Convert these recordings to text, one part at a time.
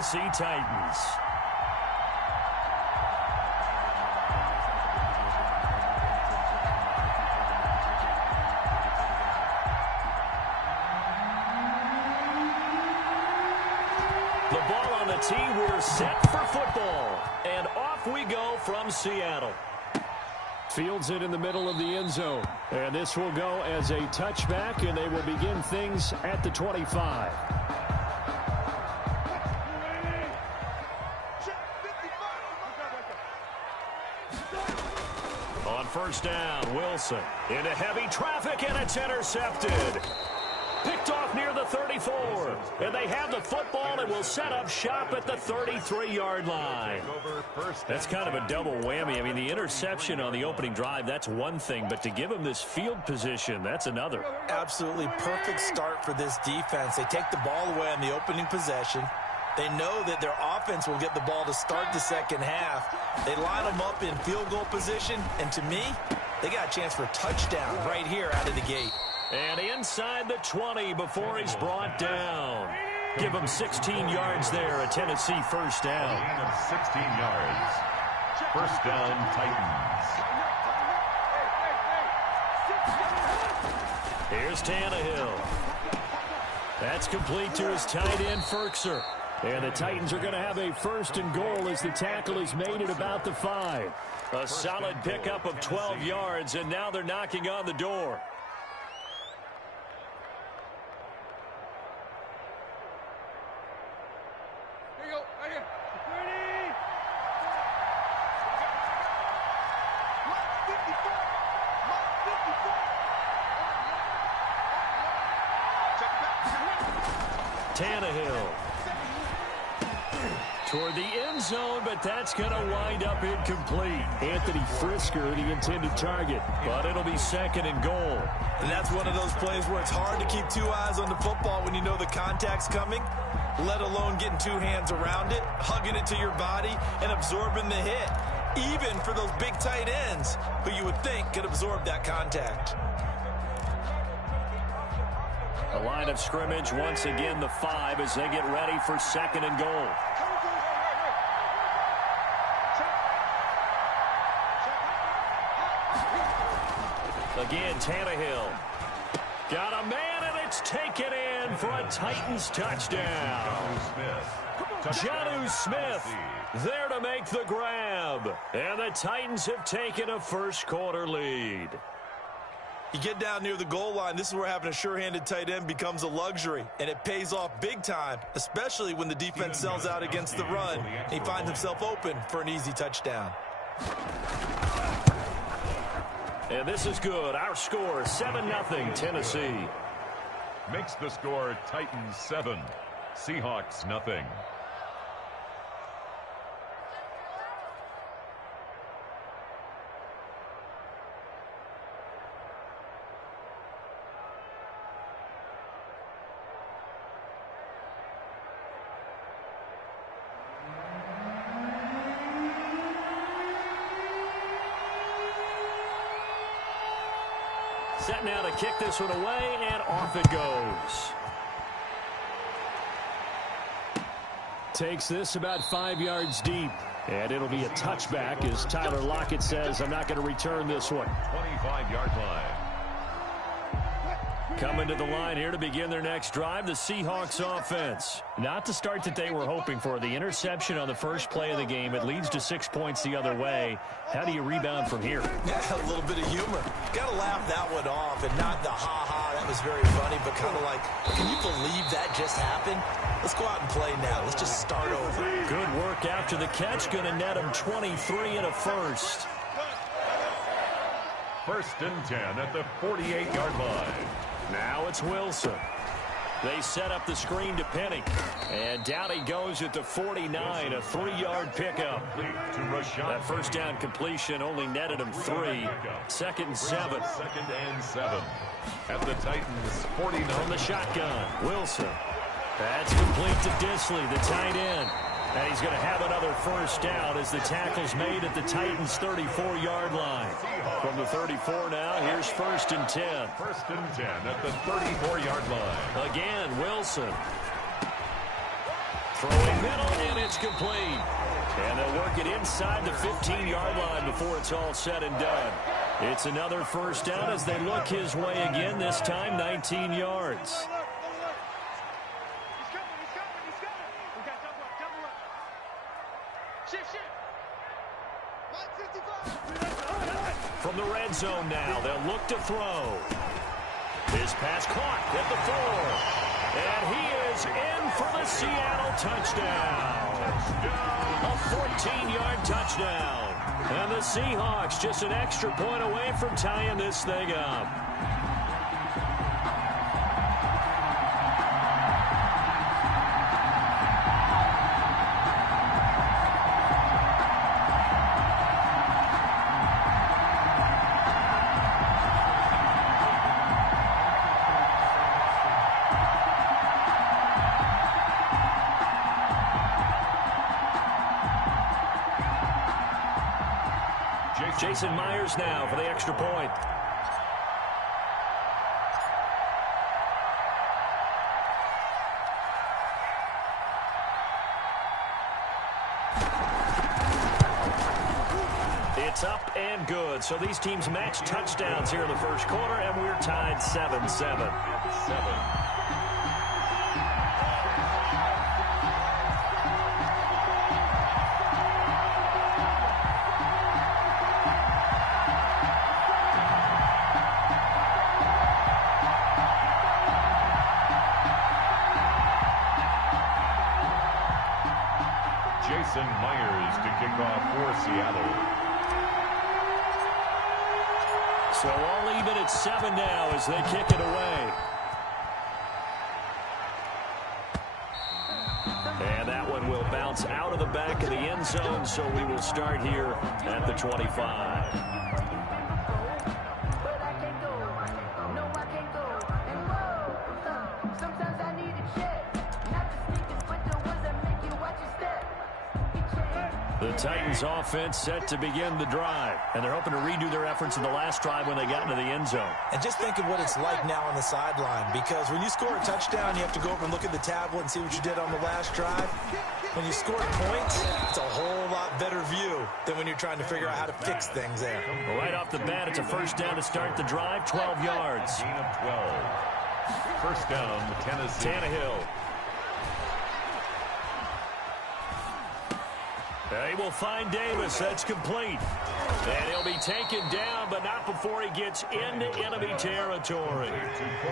Tennessee Titans. The ball on the tee. We're set for football. And off we go from Seattle. Fields it in the middle of the end zone. And this will go as a touchback, and they will begin things at the 25. On first down, Wilson into heavy traffic, and it's intercepted. Picked off near the 34. And they have the football and will set up shop at the 33-yard line. That's kind of a double whammy. I mean, the interception on the opening drive, that's one thing. But to give them this field position, that's another. Absolutely perfect start for this defense. They take the ball away on the opening possession. They know that their offense will get the ball to start the second half. They line them up in field goal position. And to me, they got a chance for a touchdown right here out of the gate. And inside the 20 before he's brought down. Give him 16 yards there, a Tennessee first down. A gain of 16 yards. First down, Titans. Here's Tannehill. That's complete to his tight end, Firkser. And the Titans are going to have a first and goal as the tackle is made at about the 5. A solid pickup of 12 yards, and now they're knocking on the door. Tannehill toward the end zone, but that's going to wind up incomplete. Anthony Frisker, the intended target, but it'll be second and goal. And that's one of those plays where it's hard to keep two eyes on the football when you know the contact's coming, let alone getting two hands around it, hugging it to your body, and absorbing the hit, even for those big tight ends who you would think could absorb that contact. A line of scrimmage, once again the 5 as they get ready for second and goal. Again, Tannehill. Got a man, and it's taken in for a Titans touchdown. Jonnu Smith there to make the grab. And the Titans have taken a first-quarter lead. You get down near the goal line, this is where having a sure-handed tight end becomes a luxury, and it pays off big time, especially when the defense sells out against the run, and he finds himself open for an easy touchdown. And this is good. Our score, 7-0 Tennessee. Makes the score Titans 7, Seahawks 0. Set now to kick this one away, and off it goes. Takes this about 5 yards deep. And it'll be a touchback as Tyler Lockett says, I'm not going to return this one. 25-yard line. Coming to the line here to begin their next drive, the Seahawks offense. Not the start that they were hoping for. The interception on the first play of the game. It leads to 6 points the other way. How do you rebound from here? Yeah, a little bit of humor. Got to laugh that one off and not the ha-ha. That was very funny, but kind of like, can you believe that just happened? Let's go out and play now. Let's just start over. Good work after the catch. Going to net him 23 and a first. First and 10 at the 48-yard line. Now it's Wilson. They set up the screen to Penny. And down he goes at the 49, a 3-yard pickup. That first down completion only netted him 3. Second and 7. Second and 7 at the Titans 49. From the shotgun, Wilson. That's complete to Disley, the tight end. And he's going to have another first down as the tackle's made at the Titans' 34-yard line. From the 34 now, here's first and 10. First and 10 at the 34-yard line. Again, Wilson. Throwing middle, and it's complete. And they'll work it inside the 15-yard line before it's all said and done. It's another first down as they look his way again, this time 19 yards. From the red zone now, they'll look to throw. His pass caught at the 4. And he is in for the Seattle touchdown. A 14-yard touchdown. And the Seahawks just an extra point away from tying this thing up. Jason Myers now for the extra point. It's up and good. So these teams match touchdowns here in the first quarter, and we're tied 7-7. Jason Myers to kick off for Seattle. So all even at 7 now as they kick it away. And that one will bounce out of the back of the end zone, so we will start here at the 25. The Titans offense set to begin the drive, and they're hoping to redo their efforts in the last drive when they got into the end zone. And just think of what it's like now on the sideline, because when you score a touchdown, you have to go over and look at the tablet and see what you did on the last drive. When you score points, it's a whole lot better view than when you're trying to figure out how to fix things there. Well, right off the bat, it's a first down to start the drive, 12 yards. Gain of 12. First down, Tennessee. Tannehill. He will find Davis. That's complete. And he'll be taken down, but not before he gets into enemy territory.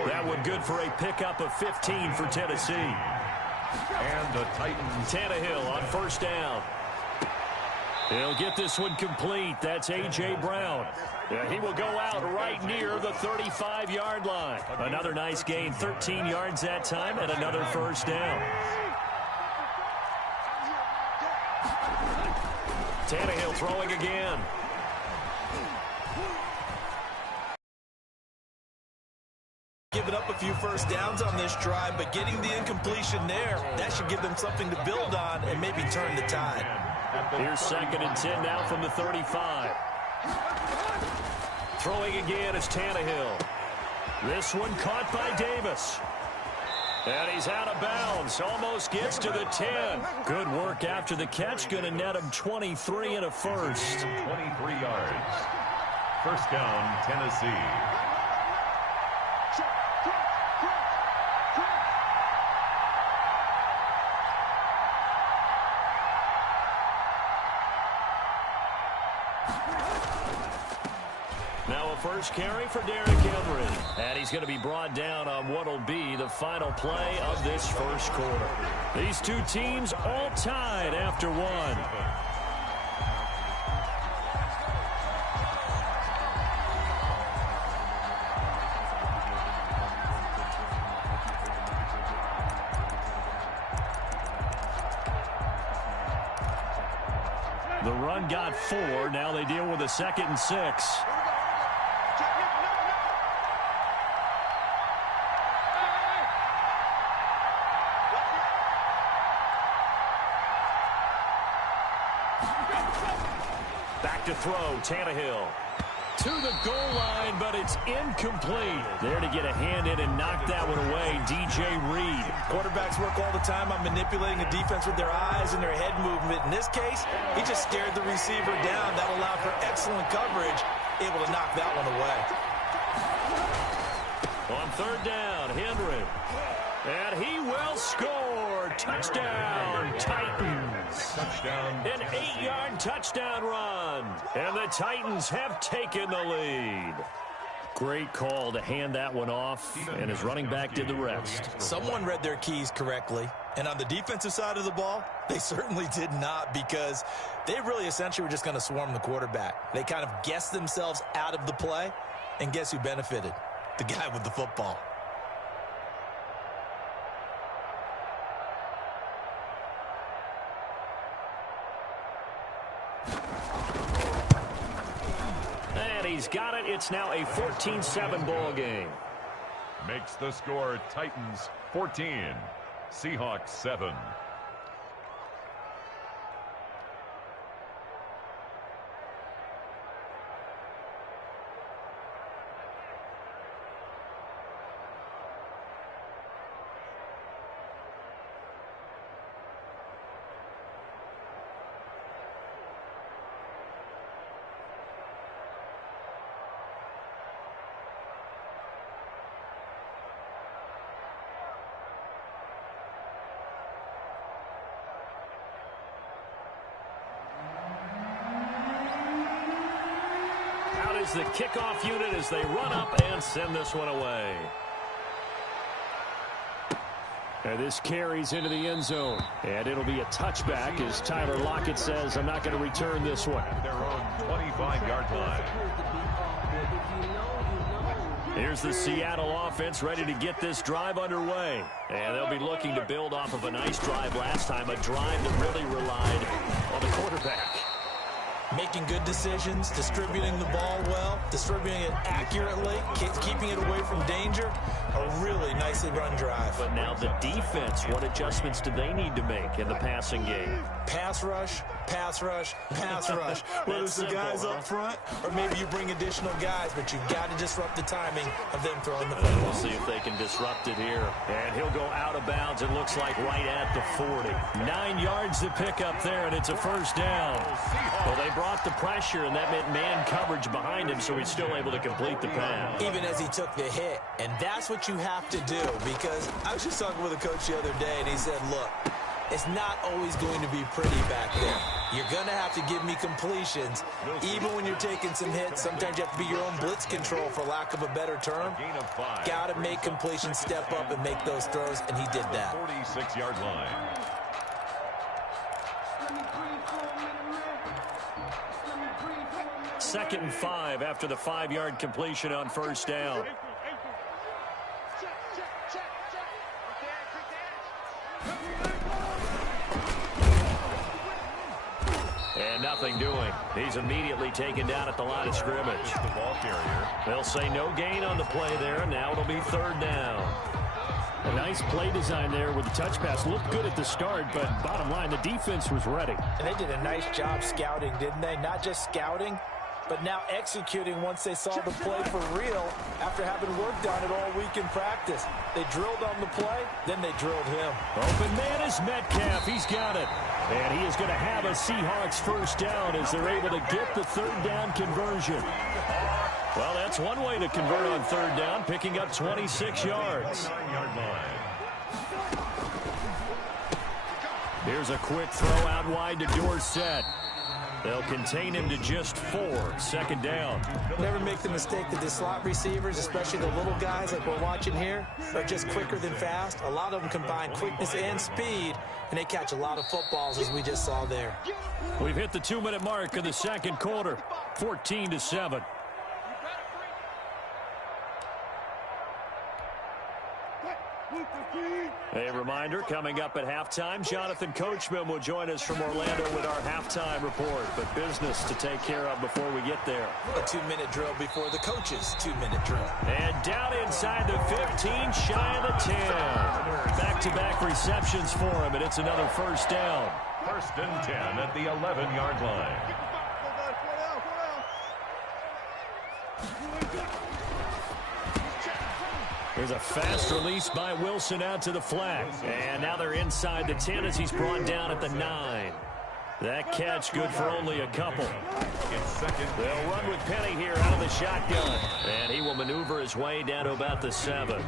That one good for a pickup of 15 for Tennessee. And the Titans. Tannehill on first down. He'll get this one complete. That's A.J. Brown. He will go out right near the 35-yard line. Another nice gain, 13 yards that time, and another first down. Tannehill throwing again. Giving up a few first downs on this drive, but getting the incompletion there, that should give them something to build on and maybe turn the tide. Here's 2nd and 10 now from the 35. Throwing again is Tannehill. This one caught by Davis. And he's out of bounds. Almost gets to the 10. Good work after the catch. Going to net him 23 and a first. 23 yards. First down, Tennessee. Now a first carry for Derrick Henry. And he's going to be brought down on what will be the final play of this first quarter. These two teams all tied after one. The run got 4. Now they deal with a 2nd and 6. Back to throw, Tannehill. to the goal line, but it's incomplete. There to get a hand in and knock that one away, DJ Reed. Quarterbacks work all the time on manipulating a defense with their eyes and their head movement. In this case, he just stared the receiver down. That allowed for excellent coverage, able to knock that one away. On third down, Henry. And he will score. Touchdown, Titans. Touchdown. An 8-yard touchdown run. And the Titans have taken the lead. Great call to hand that one off, and his running back did the rest. Someone read their keys correctly, and on the defensive side of the ball, they certainly did not, because they really essentially were just going to swarm the quarterback. They kind of guessed themselves out of the play, and guess who benefited? The guy with the football. And he's got it. It's now a 14-7 ball game. Makes the score Titans 14, Seahawks 7. Is the kickoff unit as they run up and send this one away. And this carries into the end zone. And it'll be a touchback as Tyler Lockett says, I'm not going to return this one. At their own 25-yard line. Here's the Seattle offense ready to get this drive underway. And they'll be looking to build off of a nice drive last time, a drive that really relied on the quarterback. Making good decisions, distributing the ball well, distributing it accurately, keeping it away from danger. A really nicely run drive. But now the defense, what adjustments do they need to make in the passing game? Pass rush, pass rush, pass rush. Whether it's the guys up front or maybe you bring additional guys, but you've got to disrupt the timing of them throwing the football. We'll see if they can disrupt it here. And he'll go out of bounds, it looks like right at the 40. 9 yards to pick up there, and it's a first down. Well, they brought the pressure, and that meant man coverage behind him, so he's still able to complete the pass. Even as he took the hit. And that's what you have to do, because I was just talking with a coach the other day, and he said, look, it's not always going to be pretty back there. You're going to have to give me completions. Even when you're taking some hits, sometimes you have to be your own blitz control, for lack of a better term. Got to make completions, step up, and make those throws, and he did that. 46-yard line. Second and 5 after the 5-yard completion on first down. And nothing doing. He's immediately taken down at the line of scrimmage. The ball carrier. They'll say no gain on the play there. Now it'll be third down. A nice play design there with the touch pass. Looked good at the start, but bottom line, the defense was ready. And they did a nice job scouting, didn't they? Not just scouting, but now executing once they saw the play for real after having worked on it all week in practice. They drilled on the play, then they drilled him. Open man is Metcalf. He's got it. And he is going to have a Seahawks first down as they're able to get the third down conversion. Well, that's one way to convert on third down, picking up 26 yards. 9-yard line. Here's a quick throw out wide to Dorsett. They'll contain him to just 4. Second down. Never make the mistake that the slot receivers, especially the little guys like we're watching here, are just quicker than fast. A lot of them combine quickness and speed, and they catch a lot of footballs, as we just saw there. We've hit the 2-minute mark of the second quarter, 14-7. A reminder, coming up at halftime, Jonathan Coachman will join us from Orlando with our halftime report. But business to take care of before we get there. A 2-minute drill before the coach's 2-minute drill. And down inside the 15, shy of the 10. Back-to-back receptions for him, and it's another first down. First and 10 at the 11-yard line. There's a fast release by Wilson out to the flat. And now they're inside the 10 as he's brought down at the 9. That catch good for only a couple. They'll run with Penny here out of the shotgun. And he will maneuver his way down to about the 7.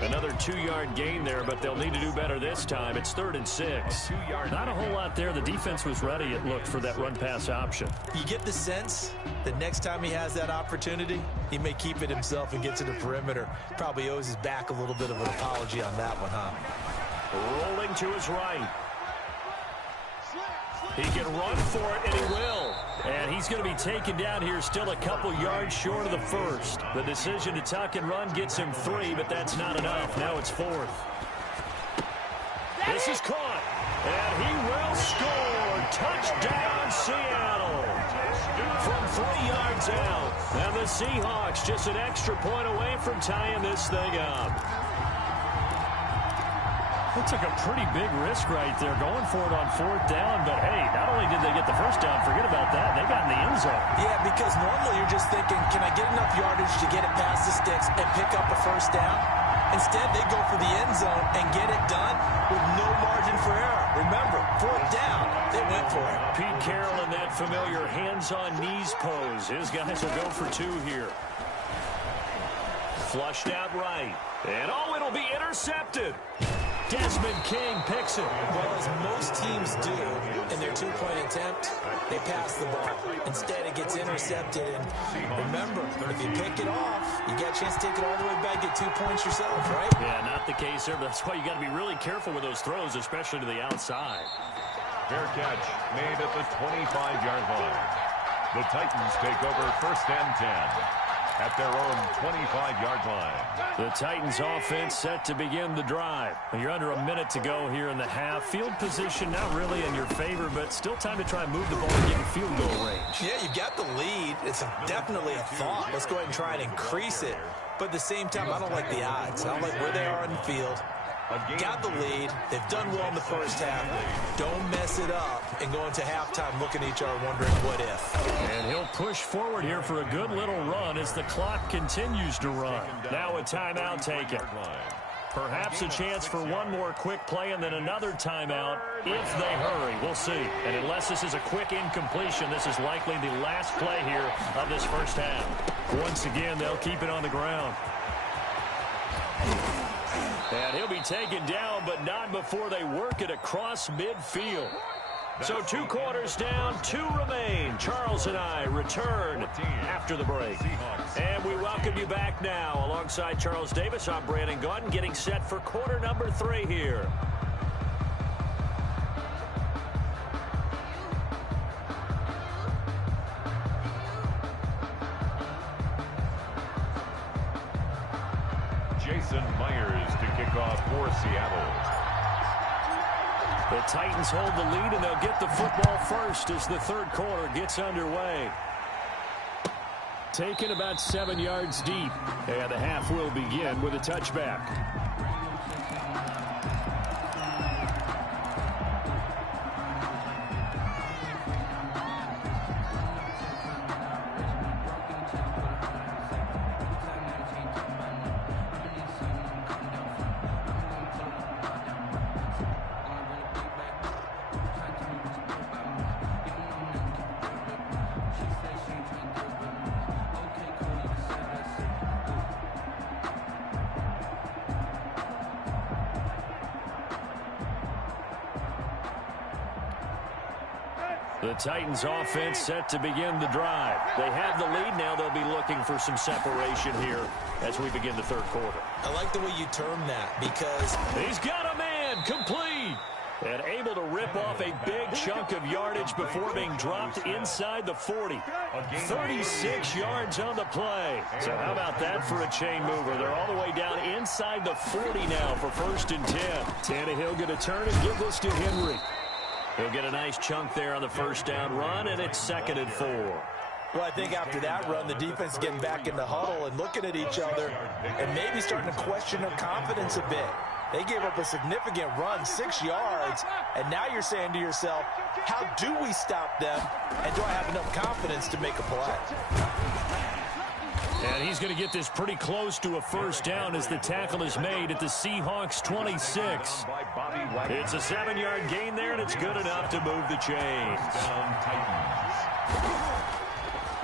Another 2-yard gain there, but they'll need to do better this time. It's 3rd and 6. Not a whole lot there. The defense was ready, it looked, for that run-pass option. You get the sense that next time he has that opportunity, he may keep it himself and get to the perimeter. Probably owes his back a little bit of an apology on that one, huh? Rolling to his right. He can run for it, and he will. And he's going to be taken down here still a couple yards short of the first. The decision to tuck and run gets him 3, but that's not enough. Now it's 4th. This is caught, and he will score. Touchdown, Seattle. From 3 yards out. And the Seahawks just an extra point away from tying this thing up. Looks like a pretty big risk right there, going for it on 4th down. But, hey, not only did they get the first down, forget about that, they got in the end zone. Yeah, because normally you're just thinking, can I get enough yardage to get it past the sticks and pick up a first down? Instead, they go for the end zone and get it done with no margin for error. Remember, 4th down, they went for it. Pete Carroll in that familiar hands-on-knees pose. His guys will go for 2 here. Flushed out right. And, oh, it'll be intercepted. Desmond King picks it. Well, as most teams do in their 2-point attempt, they pass the ball. Instead, it gets intercepted. And remember, if you pick it off, you get a chance to take it all the way back, get 2 points yourself, right? Yeah, not the case there. That's why you got to be really careful with those throws, especially to the outside. Fair catch made at the 25-yard line. The Titans take over 1st and 10. At their own 25-yard line. The Titans offense set to begin the drive. You're under a minute to go here in the half. Field position not really in your favor, but still time to try and move the ball and get in field goal range. Yeah, you got the lead. It's definitely a thought. Let's go ahead and try and increase it. But at the same time, I don't like the odds. I don't like where they are on the field. Got the lead. They've done well in the first half. Don't mess it up and go into halftime looking at each other wondering what if. And he'll push forward here for a good little run as the clock continues to run. Now a timeout taken. Perhaps a chance for one more quick play and then another timeout if they hurry. We'll see. And unless this is a quick incompletion, this is likely the last play here of this first half. Once again, they'll keep it on the ground. And he'll be taken down, but not before they work it across midfield. So 2 quarters down, 2 remain. Charles and I return after the break. And we welcome you back now. Alongside Charles Davis, I'm Brandon Gaudin, getting set for quarter number 3 here. Jason Myers to kick off for Seattle. The Titans hold the lead, and they'll get the football first as the 3rd quarter gets underway. Taken about 7 yards deep, and the half will begin with a touchback. The Titans offense set to begin the drive. They have the lead now. They'll be looking for some separation here as we begin the 3rd quarter. I like the way you term that because he's got a man complete and able to rip off a big chunk of yardage before being dropped inside the 40. 36 yards on the play. So how about that for a chain mover? They're all the way down inside the 40 now for 1st and 10. Tannehill going to turn and give this to Henry. He'll get a nice chunk there on the first down run, and it's 2nd and 4. Well, I think after that run, the defense is getting back in the huddle and looking at each other and maybe starting to question their confidence a bit. They gave up a significant run, 6 yards, and now you're saying to yourself, how do we stop them, and do I have enough confidence to make a play? And he's going to get this pretty close to a first down as the tackle is made at the Seahawks 26. It's a 7-yard gain there, and it's good enough to move the chains.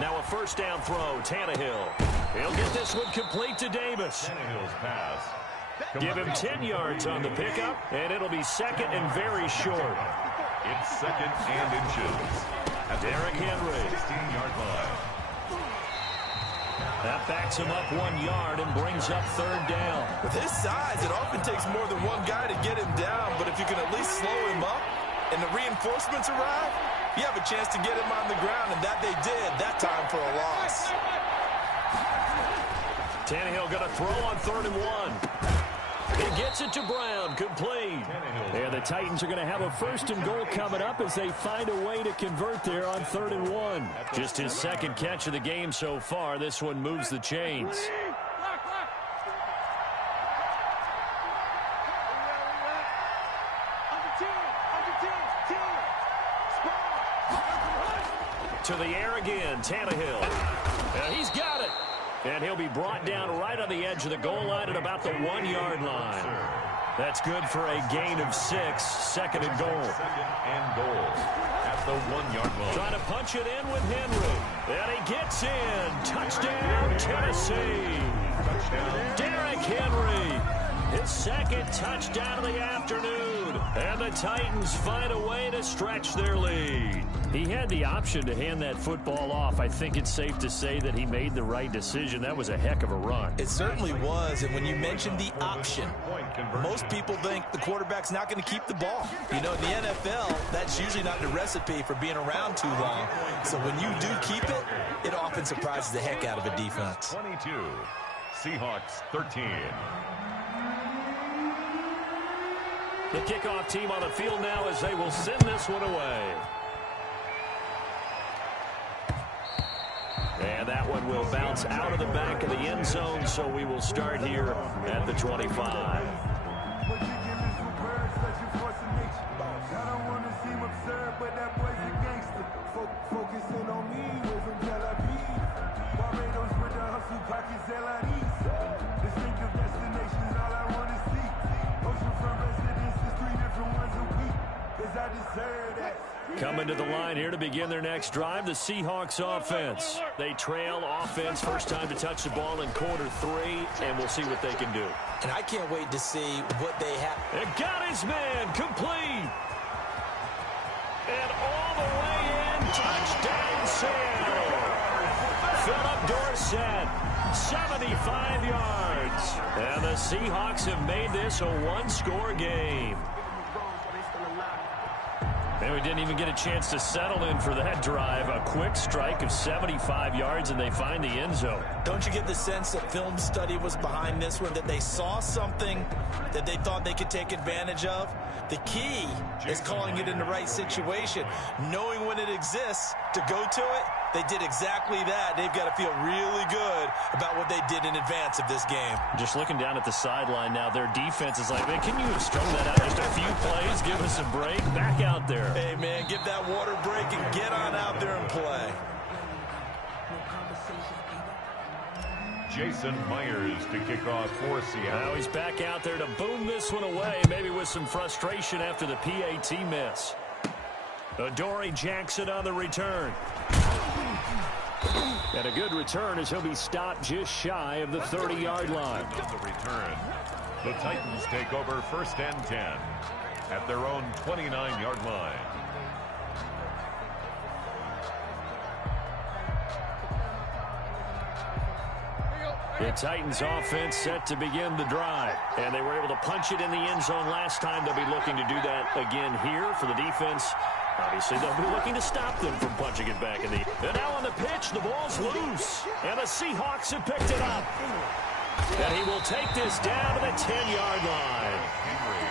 Now a first down throw, Tannehill. He'll get this one complete to Davis. Tannehill's pass. Give him 10 yards on the pickup, and it'll be second and very short. It's second and inches. At Derrick Henry. 16-yard line. That backs him up 1 yard and brings up third down. With his size, it often takes more than one guy to get him down, but if you can at least slow him up and the reinforcements arrive, you have a chance to get him on the ground, and that they did that time for a loss. Tannehill going to throw on 3rd and 1. He gets it to Brown, complete. And the Titans are going to have a 1st and goal coming up as they find a way to convert there on 3rd and 1. Just his second catch of the game so far. This one moves the chains. To the air again, Tannehill. And he's got it. And he'll be brought down right on the edge of the goal line at about the 1-yard line. That's good for a gain of 6, 2nd and goal. 2nd and goal at the 1-yard line. Trying to punch it in with Henry. And he gets in. Touchdown, Tennessee. Touchdown. Derrick Henry. His second touchdown of the afternoon. And the Titans find a way to stretch their lead. He had the option to hand that football off. I think it's safe to say that he made the right decision. That was a heck of a run. It certainly was, and when you mentioned the option, most people think the quarterback's not going to keep the ball. You know, in the NFL, that's usually not the recipe for being around too long. So when you do keep it, it often surprises the heck out of a defense. 22, Seahawks 13. The kickoff team on the field now as they will send this one away. And that one will bounce out of the back of the end zone, so we will start here at the 25. Coming to the line here to begin their next drive, the Seahawks offense. They trail offense, first time to touch the ball in quarter 3, and we'll see what they can do. And I can't wait to see what they have. And got his man, complete. And all the way in, touchdown Sam. Philip Dorsett, 75 yards. And the Seahawks have made this a 1-score game. And we didn't even get a chance to settle in for that drive. A quick strike of 75 yards, and they find the end zone. Don't you get the sense that film study was behind this one, that they saw something that they thought they could take advantage of? The key is calling it in the right situation, knowing when it exists to go to it. They did exactly that. They've got to feel really good about what they did in advance of this game. Just looking down at the sideline now, their defense is like, man, can you have strung that out just a few plays? Give us a break. Back out there. Hey, man, give that water break and get on out there and play. Jason Myers to kick off for Seattle. Now he's back out there to boom this one away, maybe with some frustration after the PAT miss. Adoree Jackson on the return. And a good return as he'll be stopped just shy of the 30-yard line. The return. The Titans take over 1st and 10 at their own 29-yard line. The Titans offense set to begin the drive. And they were able to punch it in the end zone last time. They'll be looking to do that again here for the defense. Obviously, they'll be looking to stop them from punching it back in the... And now on the pitch, the ball's loose. And the Seahawks have picked it up. And he will take this down to the 10-yard line.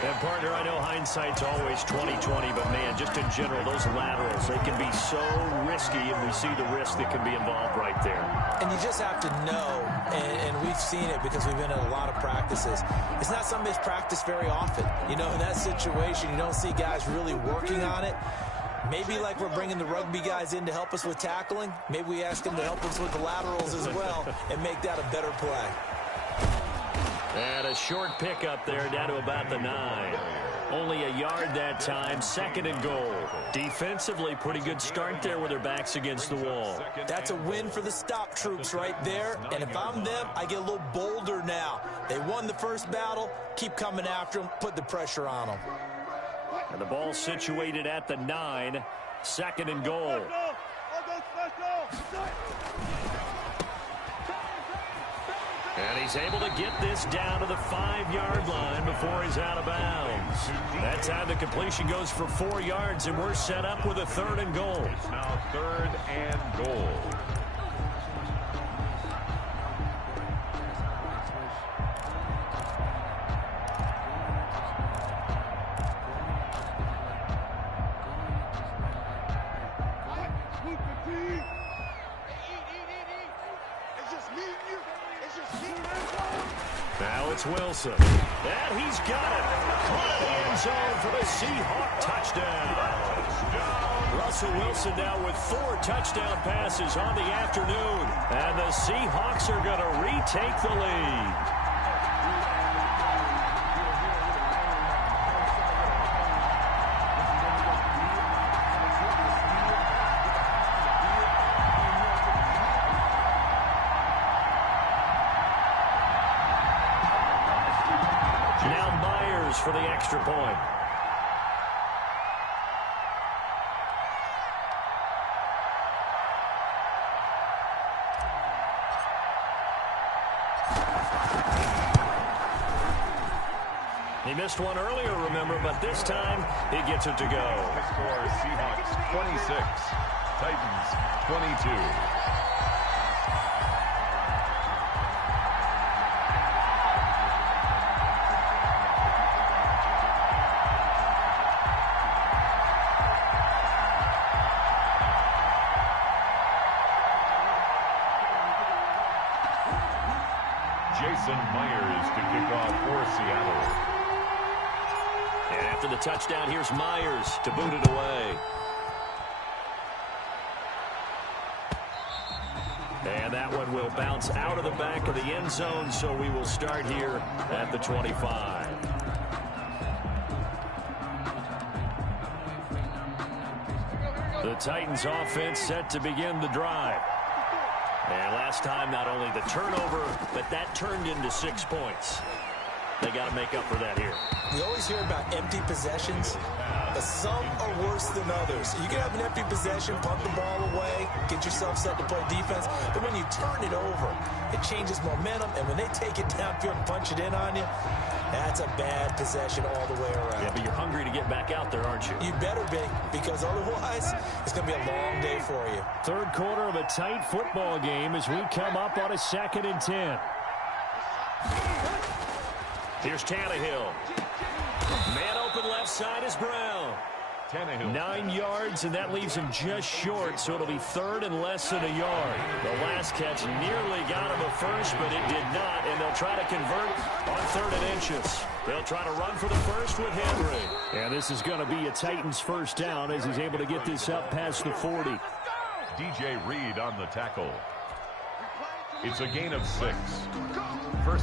And, partner, I know hindsight's always 20/20, but, man, just in general, those laterals, they can be so risky, and we see the risk that can be involved right there. And you just have to know, and we've seen it because we've been at a lot of practices. It's not something that's practiced very often. You know, in that situation, you don't see guys really working on it. Maybe like we're bringing the rugby guys in to help us with tackling, maybe we ask them to help us with the laterals as well and make that a better play. And a short pickup there down to about the 9. Only a yard that time, 2nd and goal. Defensively, pretty good start there with their backs against the wall. That's a win for the stop troops right there. And if I'm them, I get a little bolder now. They won the first battle. Keep coming after them. Put the pressure on them. And the ball situated at the 9. 2nd and goal. And he's able to get this down to the 5-yard line before he's out of bounds. That time the completion goes for 4 yards, and we're set up with a 3rd and goal. It's now 3rd and goal. Now it's Wilson. And he's got it. Caught in the end zone for the Seahawk touchdown. Russell Wilson now with 4 touchdown passes on the afternoon. And the Seahawks are going to retake the lead. For the extra point. He missed one earlier, remember, but this time he gets it to go. Score Seahawks 26, Titans 22. Myers to kick off for Seattle. And after the touchdown, here's Myers to boot it away. And that one will bounce out of the back of the end zone, so we will start here at the 25. The Titans offense set to begin the drive. And last time, not only the turnover, but that turned into 6 points. They got to make up for that here. We always hear about empty possessions, but some are worse than others. You can have an empty possession, punt the ball away, get yourself set to play defense, but when you turn it over, it changes momentum, and when they take it downfield and punch it in on you, that's a bad possession all the way around. Yeah, but you're hungry to get back out there, aren't you? You better be, because otherwise, it's going to be a long day for you. Third quarter of a tight football game as we come up on a 2nd and 10. Here's Tannehill. Man open left side is Brown. Tannehill. 9 yards, and that leaves him just short, so it'll be 3rd and less than a yard. The last catch nearly got him a first, but it did not, and they'll try to convert on 3rd and inches. They'll try to run for the first with Henry. And this is going to be a Titans first down as he's able to get this up past the 40. DJ Reed on the tackle. It's a gain of 6.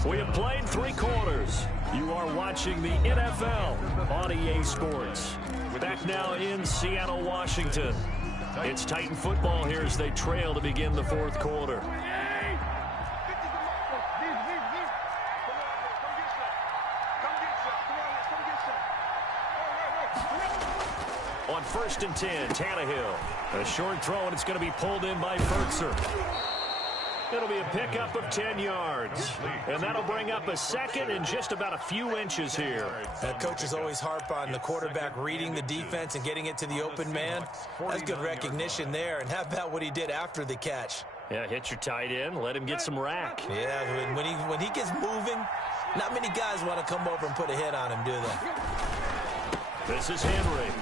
We have played 3 quarters. You are watching the NFL on EA Sports. Back now in Seattle, Washington. It's Titan football here as they trail to begin the 4th quarter. On 1st and 10, Tannehill. A short throw, and it's going to be pulled in by Furtzer. It'll be a pickup of 10 yards. And that'll bring up a 2nd and just about a few inches here. Coaches always harp on the quarterback reading the defense and getting it to the open man. That's good recognition there. And how about what he did after the catch? Yeah, hit your tight end, let him get some rack. Yeah, when he gets moving, not many guys want to come over and put a hit on him, do they? This is Henry.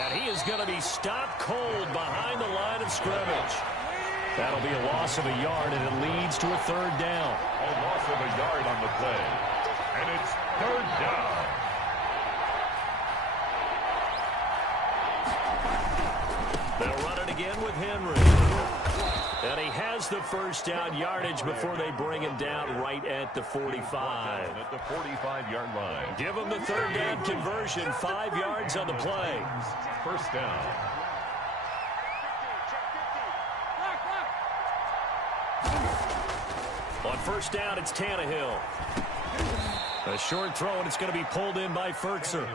And he is going to be stopped cold behind the line of scrimmage. That'll be a loss of a yard, and it leads to a 3rd down. A loss of a yard on the play. And it's 3rd down. They'll run it again with Henry. And he has the first down yardage before they bring him down right at the 45. At the 45-yard line. Give him the third down conversion, 5 yards on the play. First down. On first down, it's Tannehill. A short throw, and it's going to be pulled in by Ferkser.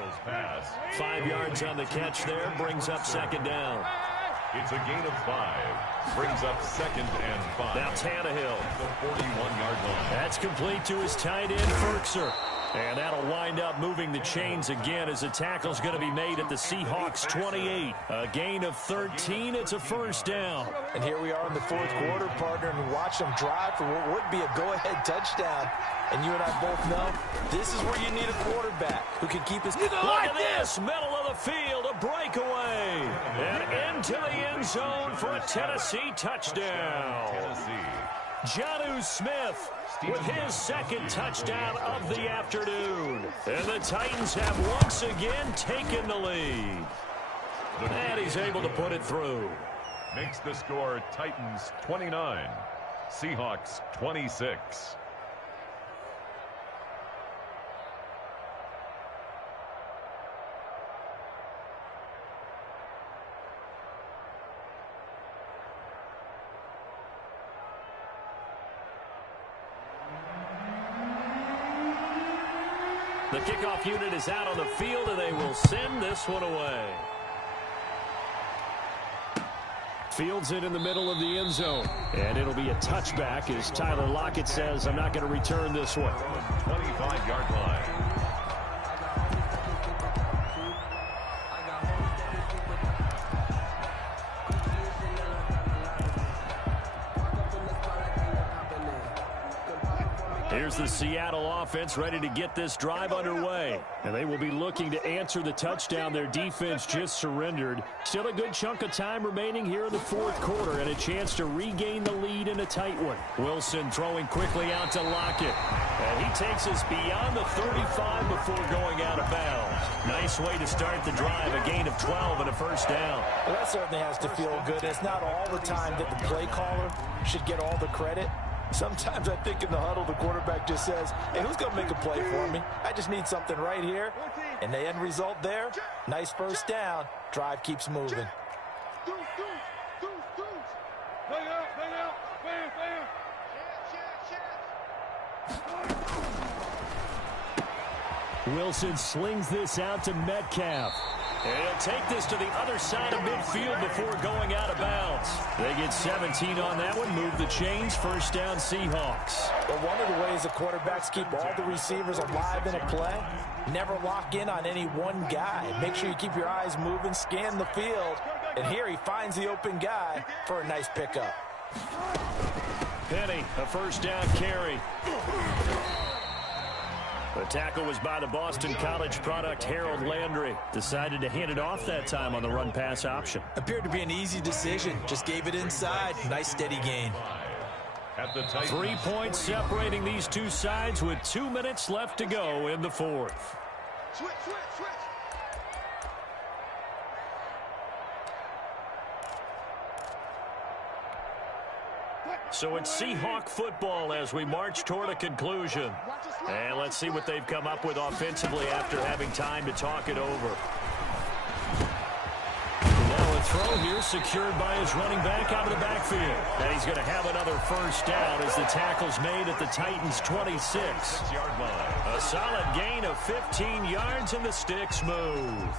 5 yards on the catch there, brings up second down. It's a gain of 5. Brings up 2nd and 5. Now Tannehill. The 41-yard line. That's complete to his tight end, Ferkser. And that'll wind up moving the chains again as the tackle's going to be made at the Seahawks 28. A gain of 13. It's a first down. And here we are in the fourth quarter, partner, and watch them drive for what would be a go-ahead touchdown. And you and I both know this is where you need a quarterback who can keep his... Look at this, middle of the field, a breakaway. And into the end zone for a Tennessee touchdown. Jonnu Smith with his second touchdown of the afternoon. And the Titans have once again taken the lead. And he's able to put it through. Makes the score Titans 29, Seahawks 26. The kickoff unit is out on the field, and they will send this one away. Fields it in the middle of the end zone. And it'll be a touchback as Tyler Lockett says, I'm not going to return this one. 25-yard line. Here's the Seattle offense ready to get this drive underway. And they will be looking to answer the touchdown their defense just surrendered. Still a good chunk of time remaining here in the fourth quarter and a chance to regain the lead in a tight one. Wilson throwing quickly out to Lockett. And he takes us beyond the 35 before going out of bounds. Nice way to start the drive, a gain of 12 and a first down. Well, that certainly has to feel good. It's not all the time that the play caller should get all the credit. Sometimes I think in the huddle, the quarterback just says, hey, who's going to make a play for me? I just need something right here. And the end result there, nice first down. Drive keeps moving. Wilson slings this out to Metcalf. And he'll take this to the other side of midfield before going out of bounds. They get 17 on that one, move the chains, first down Seahawks. But one of the ways the quarterbacks keep all the receivers alive in a play, never lock in on any one guy. Make sure you keep your eyes moving, scan the field. And here he finds the open guy for a nice pickup. Penny, a first down carry. The tackle was by the Boston College product, Harold Landry. Decided to hand it off that time on the run-pass option. Appeared to be an easy decision. Just gave it inside. Nice, steady gain. 3 points separating these two sides with 2 minutes left to go in the fourth. Switch. So it's Seahawk football as we march toward a conclusion. And let's see what they've come up with offensively after having time to talk it over. Now a throw here secured by his running back out of the backfield. And he's going to have another first down as the tackle's made at the Titans' 26. A solid gain of 15 yards and the sticks move.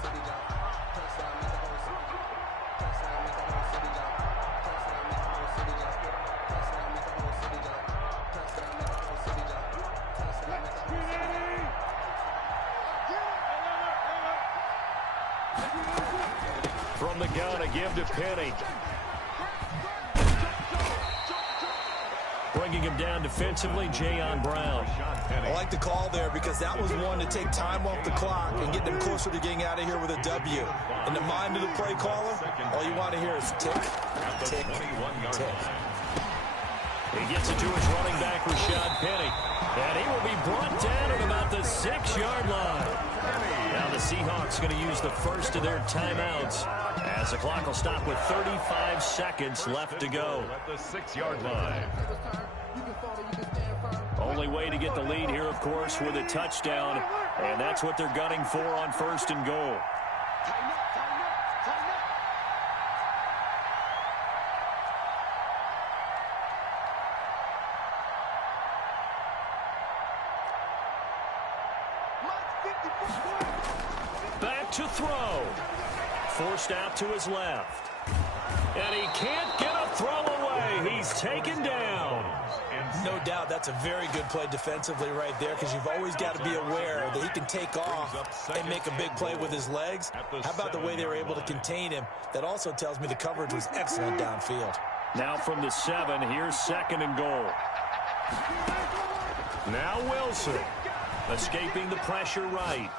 From the gun, a give to Penny. Bringing him down defensively, Jayon Brown. I like the call there because that was one to take time off the clock and get them closer to getting out of here with a W. In the mind of the play caller, all you want to hear is tick, tick, tick. He gets it to his running back, Rashad Penny. And he will be brought down at about the 6-yard line. Now the Seahawks going to use the first of their timeouts As the clock will stop with 35 seconds left to go. At the 6-yard line. Only way to get the lead here, of course, with a touchdown. And that's what they're gunning for on 1st and goal. Back to throw. Forced out to his left. And he can't get a throw away. He's taken down. No doubt that's a very good play defensively right there, because you've always got to be aware that he can take off and make a big play with his legs. How about the way they were able to contain him? That also tells me the coverage was excellent downfield. Now from the 7, here's 2nd and goal. Now Wilson, escaping the pressure right.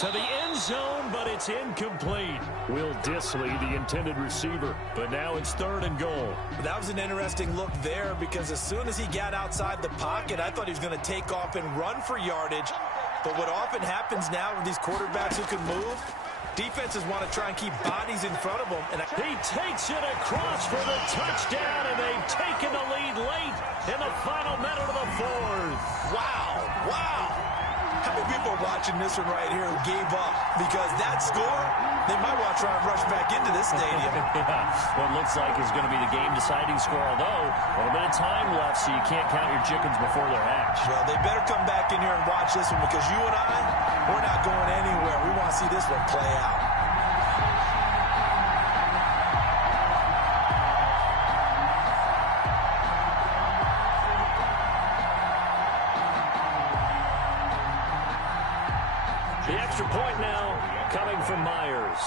To the end zone, but it's incomplete. Will Disley, the intended receiver, but now it's 3rd and goal. That was an interesting look there, because as soon as he got outside the pocket, I thought he was going to take off and run for yardage. But what often happens now with these quarterbacks who can move, defenses want to try and keep bodies in front of them. And he takes it across for the touchdown, and they've taken the lead late in the final minute of the 4th. Wow, wow. How many people are watching this one right here who gave up? Because that score, they might want to try and rush back into this stadium. Yeah, what looks like is going to be the game-deciding score, although a little bit of time left, so you can't count your chickens before they're hatched. Well, they better come back in here and watch this one, because you and I, we're not going anywhere. We want to see this one play out. The extra point now coming from Myers.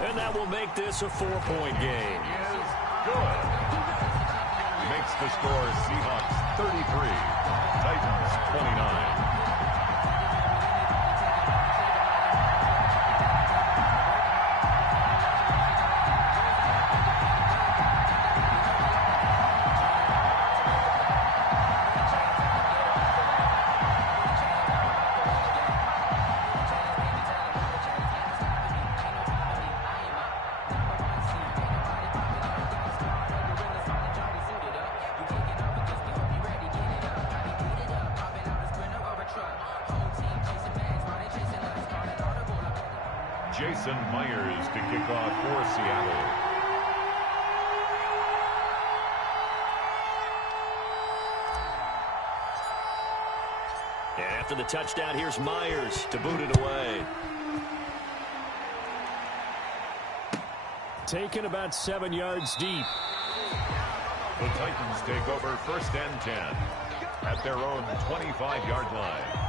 And that will make this a 4-point game. Is good. Makes the score Seahawks 33, Titans 29. Jason Myers to kick off for Seattle. And after the touchdown, here's Myers to boot it away. Taken about 7 yards deep. The Titans take over 1st and 10 at their own 25-yard line.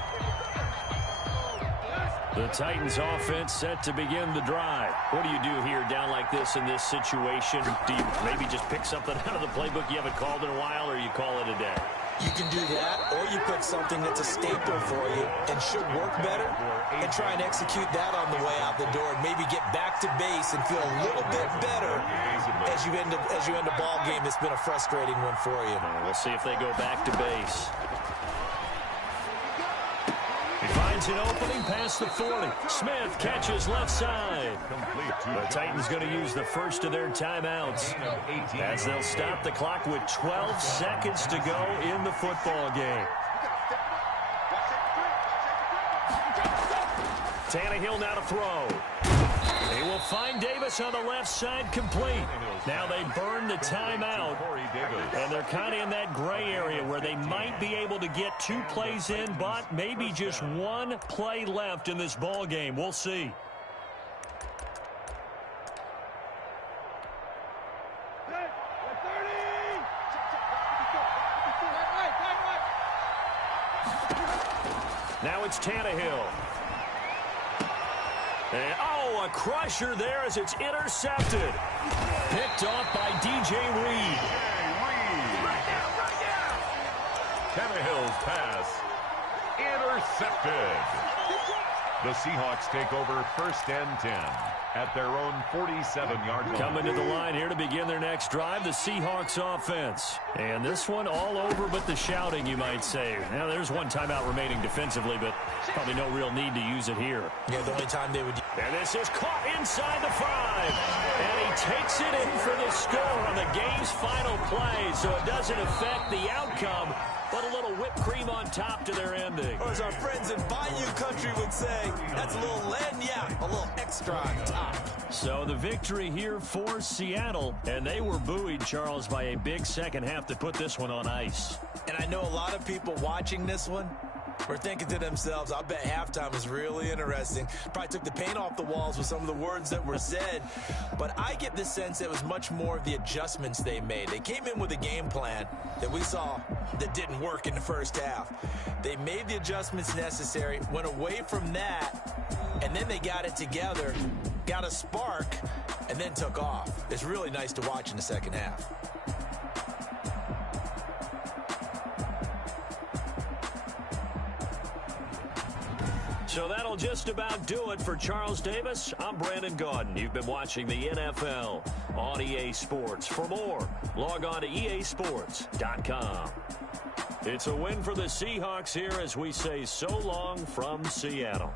The Titans offense set to begin the drive. What do you do here down like this in this situation? Do you maybe just pick something out of the playbook you haven't called in a while, or you call it a day? You can do that, or you pick something that's a staple for you and should work better, and try and execute that on the way out the door, and maybe get back to base and feel a little bit better as you end a ball game that's been a frustrating one for you. We'll see if they go back to base. He finds an opening past the 40. Smith catches left side. The Titans going to use the first of their timeouts as they'll stop the clock with 12 seconds to go in the football game. Tannehill now to throw. They will find Davis on the left side, complete. Now they burn the timeout, and they're kind of in that gray area where they might be able to get 2 plays in, but maybe just 1 play left in this ball game. We'll see. Now it's Tannehill. And, a crusher there as it's intercepted. Picked off by DJ Reed. Tannehill's pass intercepted. The Seahawks take over 1st and 10 at their own 47-yard line. Coming to the line here to begin their next drive, the Seahawks offense. And this one all over but the shouting, you might say. Now, there's one timeout remaining defensively, but probably no real need to use it here. Yeah, the only time they would... And this is caught inside the 5. And he takes it in for the score on the game's final play, so it doesn't affect the outcome, but a little whipped cream on top to their ending. Or as our friends in Bayou Country would say, that's a little lagniappe, a little extra on top. So the victory here for Seattle, and they were buoyed, Charles, by a big second half to put this one on ice. And I know a lot of people watching this one were thinking to themselves, I bet halftime is really interesting. Probably took the paint off the walls with some of the words that were said. But I get the sense it was much more of the adjustments they made. They came in with a game plan that we saw that didn't work in the first half. They made the adjustments necessary, went away from that, and then they got it together, got a spark, and then took off. It's really nice to watch in the second half. So that'll just about do it for Charles Davis. I'm Brandon Gaudin. You've been watching the NFL on EA Sports. For more, log on to easports.com. It's a win for the Seahawks here as we say so long from Seattle.